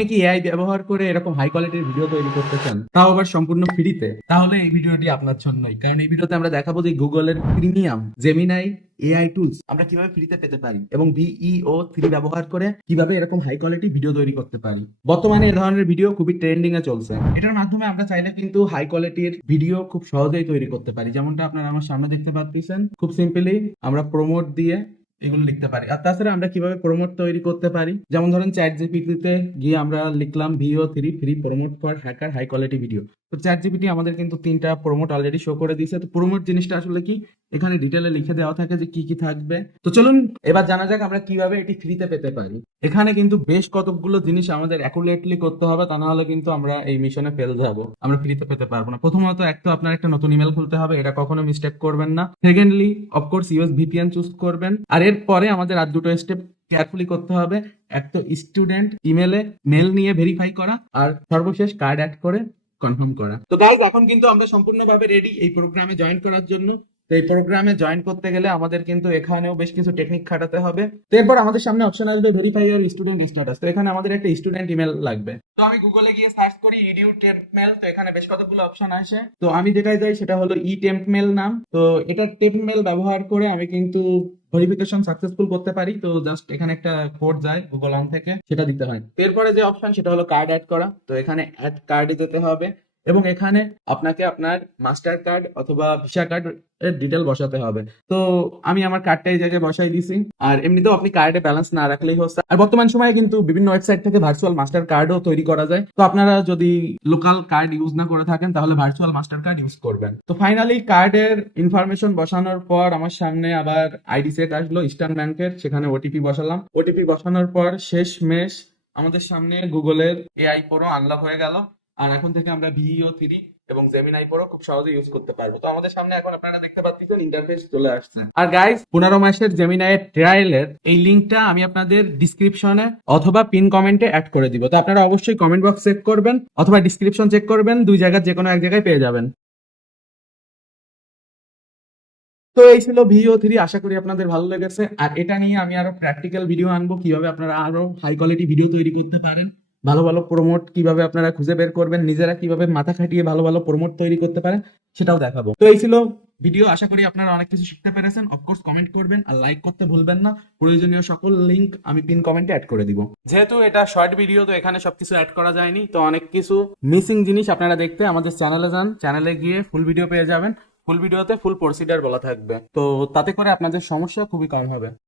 আপনি কি এআই ব্যবহার করে এরকম হাই কোয়ালিটির ভিডিও তৈরি করতে চান, তাও আবার সম্পূর্ণ ফ্রিতে? তাহলে এই ভিডিওটি আপনার জন্যই, কারণ এই ভিডিওতে আমরা দেখাবো যে গুগলের প্রিমিয়াম জেমিনাই এআই টুলস আমরা কিভাবে ফ্রিতে পেতে পারি এবং VEO3 ব্যবহার করে কিভাবে এরকম হাই কোয়ালিটি ভিডিও তৈরি করতে পারি। বর্তমানে এই ধরনের ভিডিও খুবই ট্রেন্ডিং এ চলছে। এটার মাধ্যমে আমরা চাইলে কিন্তু হাই কোয়ালিটির ভিডিও খুব সহজেই তৈরি করতে পারি। যেমনটা আপনারা আমার সামনে দেখতে পাচ্ছেন, খুব সিম্পলি আমরা প্রমোট দিয়ে এগুলো লিখতে পারি। আর তাছাড়া আমরা কিভাবে প্রমোট তৈরি করতে পারি, যেমন ধরেন চ্যাট জিপিটিতে গিয়ে আমরা লিখলাম VEO3 free promote for hacker high quality video. তো চ্যাট জিপিটি আমাদের কিন্তু 3টা প্রমোট অলরেডি শো করে দিয়েছে। তো প্রমোট জিনিসটা আসলে কি, এখানে ডিটেলে লিখে দেওয়া থাকে যে কি কি থাকবে। তো চলুন এবার জানা যাক আমরা কিভাবে এটি ফ্রিতে পেতে পারি। এখানে কিন্তু বেশ কতগুলো জিনিস আমাদের অ্যাকুরেটলি করতে হবে, তা না হলে কিন্তু আমরা এই মিশনে ফেল যাব, আমরা ফ্রিতে পেতে পারবো না। প্রথমত তো আপনার একটা নতুন ইমেল খুলতে হবে, এটা কখনো মিস্টেক করবেন না। Secondly of course US VPN choose করবেন। আর এরপরে আমাদের আর দুটো স্টেপ কেয়ারফুলি করতে হবে। এক তো স্টুডেন্ট ইমেলে মেল নিয়ে ভেরিফাই করা, আর সর্বশেষ কার্ড অ্যাড করে কনফার্ম করা। তো গাইজ এখন কিন্তু আমরা সম্পূর্ণভাবে রেডি এই প্রোগ্রামে জয়েন করার জন্য। তো এই প্রোগ্রামে জয়েন করতে গেলে আমাদের কিন্তু এখানেও বেশ কিছু টেকনিক খাটাতে হবে। তো এরপর আমাদের সামনে অপশন আসবে ভেরিফাই ইওর স্টুডেন্ট স্ট্যাটাস। তো এখানে আমাদের একটা স্টুডেন্ট ইমেল লাগবে। তো আমি গুগলে গিয়ে সার্চ করি ইডিউ টেম্প মেল। তো এখানে বেশ কতগুলো অপশন আসে। তো আমি যেটাই যাই সেটা হলো ই টেম্প মেল নাম। তো এটা টেম্প মেল ব্যবহার করে আমি কিন্তু ভেরিফিকেশন সাকসেসফুল করতে পারি। তো জাস্ট এখানে একটা কোড যায় গুগল অন থেকে, সেটা দিতে হয়। এরপরে যে অপশন সেটা হলো কার্ড অ্যাড করা। তো এখানে অ্যাড কার্ডে যেতে হবে এবং এখানে আপনাকে আপনার মাস্টার কার্ড অথবা ভিসা কার্ড এর ডিটেল বসাতে হবে। তো আমি আমার কার্ডটা এই জায়গায় বসাই দিছি। আর এমনিতেও আপনি কার্ডে ব্যালেন্স না রাখলেই হচ্ছে। আর বর্তমান সময়ে কিন্তু বিভিন্ন ওয়েবসাইট থেকে ভার্চুয়াল মাস্টার কার্ডও তৈরি করা যায়। তো আপনারা যদি লোকাল কার্ড ইউজ না করে থাকেন তাহলে ভার্চুয়াল মাস্টার কার্ড ইউজ করবেন। তো ফাইনালি কার্ডের ইনফরমেশন বসানোর পর আমার সামনে আবার আইডি সেট আসলো ইস্টার্ন ব্যাংকের, সেখানে ওটিপি বসালাম। ওটিপি বসানোর পর শেষমেশ আমাদের সামনে গুগলের এআই প্রো আনলক হয়ে গেল। আর এখন থেকে আমরা VEO3 এবং জেমিনাই প্রো খুব সহজে ইউজ করতে পারবো। তো আমাদের সামনে এখন আপনারা দেখতে পাচ্ছেন ইন্টারফেস চলে আসছে। আর গাইস 15 মাসের জেমিনাই এর ট্রায়ালের এই লিংকটা আমি আপনাদের ডিসক্রিপশনে অথবা পিন কমেন্টে অ্যাড করে দিব। তো আপনারা অবশ্যই কমেন্ট বক্স চেক করবেন অথবা ডিসক্রিপশন চেক করবেন, দুই জায়গার যে কোনো এক জায়গায় পেয়ে যাবেন। তো এই ছিল VEO3, আশা করি আপনাদের ভালো লেগেছে। আর এটা নিয়ে আমি আরো প্র্যাকটিক্যাল ভিডিও আনবো, কিভাবে আপনারা আরো হাই কোয়ালিটি ভিডিও তৈরি করতে পারেন, ভালো ভালো প্রমোট কিভাবে আপনারা খুঁজে বের করবেন, নিজেরা কিভাবে মাথা খাটিয়ে ভালো ভালো প্রমোট তৈরি করতে পারেন, সেটাও দেখাবো। তো এই ছিল ভিডিও, আশা করি আপনারা অনেক কিছু শিখতে পেরেছেন। অফকোর্স কমেন্ট করবেন আর লাইক করতে ভুলবেন না। প্রয়োজনীয় সকল লিংক আমি পিন কমেন্টে অ্যাড করে দিব। যেহেতু এটা শর্ট ভিডিও, তো এখানে সবকিছু অ্যাড করা যায়নি। তো অনেক কিছু মিসিং জিনিস আপনারা দেখতে আমাদের চ্যানেলে যান, চ্যানেলে গিয়ে ফুল ভিডিও পেয়ে যাবেন। ফুল ভিডিওতে ফুল প্রসিডার বলা থাকবে, তো তাতে করে আপনাদের সমস্যা খুবই কম হবে।